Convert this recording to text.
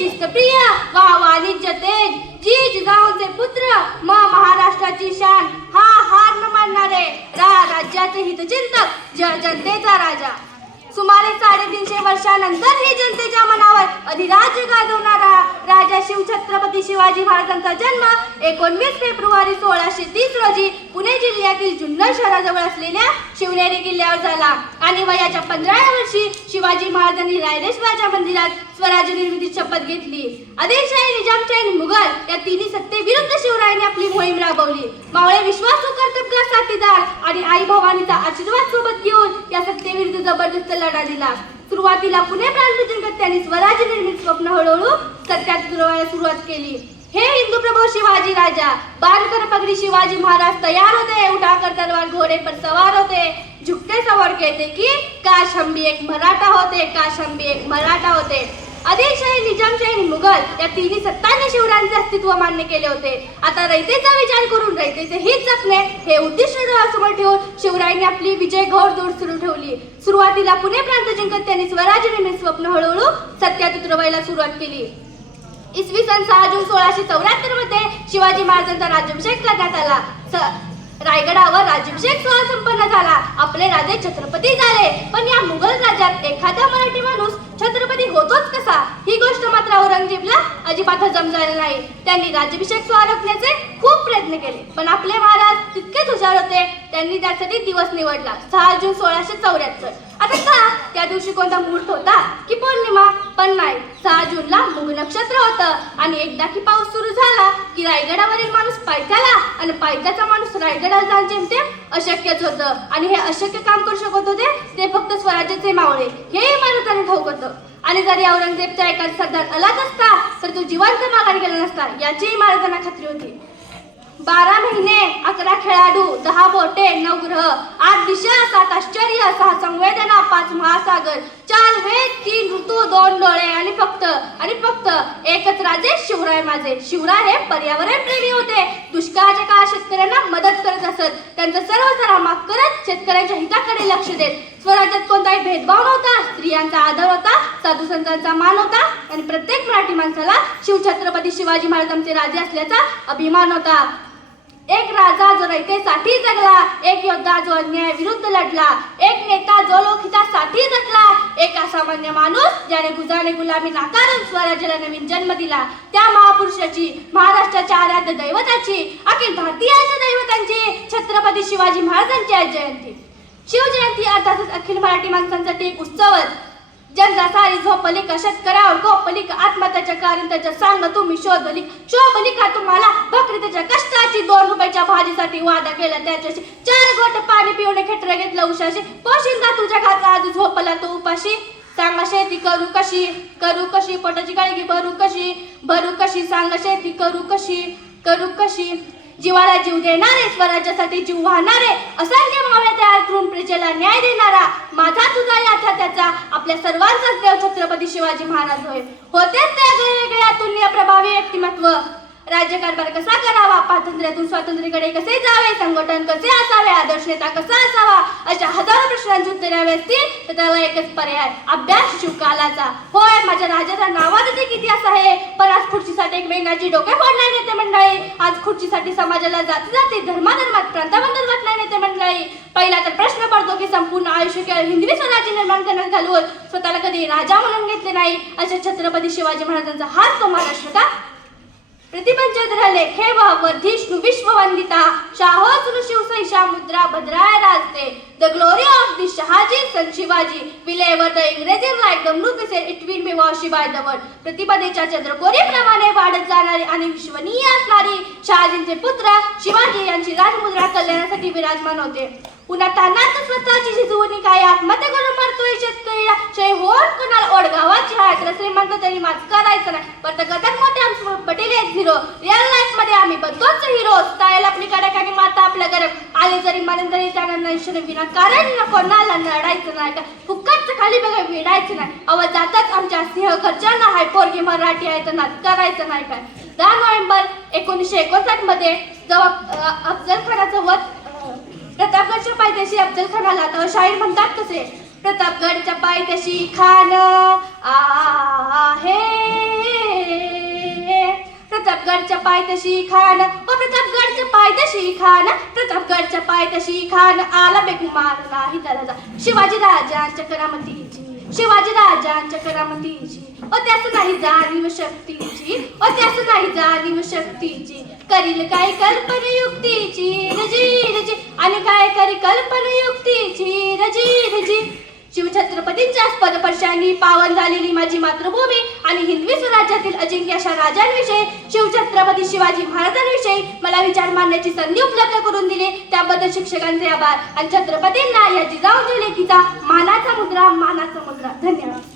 शिस्तप्रिय वा वाणिज्य तेज जी जिजाऊंचे पुत्र महाराष्ट्राची शान हा हार न मानणारे राज्याचे हितचिंतक जनतेचा राजा सुमारे 350 वर्षानंतर ही जनतेच्या मनावर अधिराज्य गाजवणारा राजा शिवछत्रपती शिवाजी महाराजांचा जन्म 19 फेब्रुवारी 1630 रोजी पुणे जिल्ह्यातील जुन्नर शहराजवळ असलेल्या शिवनेरी किल्ल्यावर झाला आणि वयाच्या 15व्या वर्षी शिवाजी महाराजांनी रायरेश्वराच्या मंदिरात स्वराज्य निर्मितीची शपथ घेतली. आदिलशाही, निजामशाही, मुघल या तिन्ही सत्तेविरुद्ध शिवरायांनी आपली मोहीम राबवली. मावळे विश्वासू, कर्तबगार साथीदार आणि आई भवानीचा आशीर्वाद सोबत घेऊन या सत्तेविरुद्ध जबरदस्त लढा दिला. सुरुवातीला पुणे प्रांतजिंकत त्यांनी स्वराज्य निर्मिती स्वप्न हळूहळू सत्यात उतरवायला सुरुवात केली. हे हिंदू प्रभू शिवाजी राजा, बांधकर पगडी शिवाजी महाराज तैयार होते, उठाकर तलवार घोड़े पर सवार होते, झुकते सवार कहते कि काश हम भी एक मराठा होते, काश हम भी एक मराठा होते. आदिलशाही, निजामशाही, मुघल या तिन्ही सत्तांनी शिवरायांचे अस्तित्व मान्य केले होते. आता रयतेचा विचार करून रयतेचे हित जपणे हे उद्दिष्ट डोळ्यासमोर ठेवून शिवरायांनी आपली विजय घोडदौड सुरू ठेवली. सुरुवातीला पुणे प्रांत जिंकत त्यांनी स्वराज्य निर्मिती स्वप्न हळूहळू सत्यात उतरवायला सुरुवात केली. इसवी सन 6 जून 1674 मध्ये शिवाजी महाराजांचा राज्याभिषेक करण्यात आला. रायगडावर राज्याभिषेक सोहळा संपन्न झाला. आपले राजे छत्रपती झाले. पण या मुघल राज्यात एखादा मराठी माणूस छत्रपती होतोच कसा ही गोष्ट मात्र औरंगजेबला अजिबात जमलेली नाही. त्यांनी राज्याभिषेक सोहळा रोखण्याचे खूप प्रयत्न केले, पण आपले महाराज तितकेच हुशार होते. त्यांनी त्यासाठी दिवस निवडला 6 जून 1674. आता का त्या दिवशी कोणता मुहूर्त होता की पौर्णिमा? पण नाही, 6 जूनला मूग नक्षत्र होतं आणि एकदा की पाऊस सुरू झाला की रायगडावरील माणूस पायथ्याला आणि पायथ्याचा माणूस रायगडाला जाण्याचे अशक्यच होतं. आणि हे अशक्य काम करू शकत होते ते फक्त स्वराज्याचे मावळे, हे महाराजांनी ठाऊक होतं. आणि जरी औरंगजेबचा एखादा सरदार आलाच असता तर तो जिवंत माघारी गेला नसता याचीही महाराजांना खात्री होती. 12 महिने, 11 खेळाडू, 10 बोटे, 9 ग्रह, 8 दिशा, 7 आश्चर्य, 6 संवेदना, 5 महासागर, 4 वेद, 3 ऋतू, 2 डोळे आणि फक्त एकच राजे शिवराय माझे. शिवराय हे पर्यावरण प्रेमी होते. दुष्काळाच्या काळात शेतकऱ्यांना मदत करत असत. त्यांचा सर्व सराव माफ करत शेतकऱ्यांच्या हिताकडे लक्ष देत. स्वराज्यात कोणताही भेदभाव नव्हता. स्त्रियांचा आदर होता, साधू संतांचा मान होता आणि प्रत्येक मराठी माणसाला शिवछत्रपती शिवाजी महाराजांचे राजे असल्याचा अभिमान होता. एक राजा जो रयतेसाठी जगला, एक योद्धा जो अन्याय विरुद्ध लढला, एक नेता जो लोकहितासाठी जगला, एक असामान्य माणूस ज्याने गुजाने गुलामी नाकारून स्वराज्याला नवीन जन्म दिला. त्या महापुरुषाची, महाराष्ट्राच्या आराध्य दैवताची, अखिल भारतीयांच्या दैवतांची, छत्रपती शिवाजी महाराजांची आज जयंती. शिवजयंती अर्थातच अखिल मराठी माणसांसाठी एक उत्सवच. जनता सारी झोपली का शेतकऱ्यावर गोपली का आत्महत्याच्या कारण त्याच्या सांग तुम्ही शोभली का तुम्हाला भाकरी त्याच्या कष्टाची 2 रुपयाच्या भाजीसाठी वादा केला त्याच्याशी 4 घोट पाणी पिऊन खेटर घेतलं उशाशी पोशिंदा तुझ्या घाचा आज झोपला तो उपाशी सांग शेती करू कशी पोटाची काळगी भरू कशी सांग शेती करू कशी जीवाला जीव देणारे स्वराज्यासाठी जीव वाहणारे असंख्य मावळे तयार करून प्रजेला न्याय देणारा माझा तुझा याचा त्याचा आपल्या सर्वांचाच देव छत्रपती शिवाजी महाराज होतेच ते वेगवेगळे अतुलनीय प्रभावी व्यक्तिमत्व. राज्यकारभार कसा करावा, स्वातंत्र्यातून स्वातंत्र्याकडे कसे जावे, संघटन कसे असावे, आदर्श नेता कसा असावा अशा हजारो प्रश्नांची उत्तरे हवी असतील तर त्याला एकच पर्याय, अभ्यास शिवकालाचा. होय, माझ्या राजाच्या नावातच एक इतिहास आहे. पण आज खुर्चीसाठी एकमेकांची डोके फोडणारे नेते मंडळी, आज खुर्चीसाठी समाजाला जाती धर्मात प्रांताबद्दल वाटणारे नेते मंडळी. पहिला तर प्रश्न पडतो की संपूर्ण आयुष्य केवळ हिंदवी स्वराज्य निर्माण करण्यात घालून स्वतःला कधी राजा म्हणून घेतले नाही अशा छत्रपती शिवाजी महाराजांचा हाच तो महाराष्ट्र का? प्रतिपंचद्र लेखे व वर्धिष्णु विश्ववंदिता शाहो सुनु शिवसैषा मुद्रा भद्राय राजते. The glory of the Shahaji son Shivaji will ever the English like the blue pieces it will be washed by the world. प्रतिपदेच्या चंद्रकोरीप्रमाणे वाढत जाणारी आणि विश्वनीय असणारी शहाजींचे पुत्र शिवाजी यांची राजमुद्रा कल्याणासाठी विराजमान होते. पुन्हा तानाच स्वतःची शिजवणी काय आत्महत्या करून मरतोय शेतकरीला शे होर कुणाला ओढगावाची हात श्रीमंत तरी माच करायचं नाही. पण गदक मोठे आमचे पटेल एक झिरो रिअल लाईफ मध्ये आम्ही बनतोच हिरो. स्टाईल आपली कडक आणि माता आपल्या गरम आले जरी मरण तरी त्यांना नाही विना कारण कोणाला लढायचं नाही का फुक्काच खाली बघा भिडायचं नाही. अव जाताच आमच्या सिंह घरच्यांना हाय पोरगी मराठी आहे तर नाच करायचं नाही काय. 10 नोव्हेंबर 1959 मध्ये जेव्हा अफजल खानाचं वध प्रतापगडच्या पायथ्याशी अफजल खानाला तर शाहीर म्हणतात कसे, प्रतापगडच्या पायथ्याशी खान आहे प्रतापगडच्या पायथ्याशी खान, ओ प्रतापगडच्या पायथ्याशी खान, प्रतापगडच्या पायथ्याशी खान, आला बेगुमान नाही त्याला. शिवाजी राजांच्या करामतीची, शिवाजी राजांच्या करामतीची, ओ त्यास नाही जाणीव शक्तीची, ओ त्यास नाही जाणीव शक्तीची. करील काय कल्पना युक्तीची रजी रजी, आणि काय करी कल्पना युक्तीची रजी रजी. शिवछत्रपतींच्या पदस्पर्शांनी पावन झालेली माझी मातृभूमी आणि हिंदवी स्वराज्यातील अजिंक्य अशा राजांविषयी, शिवछत्रपती शिवाजी महाराजांविषयी मला विचार मांडण्याची संधी उपलब्ध करून दिली, त्याबद्दल शिक्षकांचे आभार. आणि छत्रपतींना या जिजाऊंच्या लेखीचा मानाचा मुद्रा, मानाचा मुद्रा. धन्यवाद.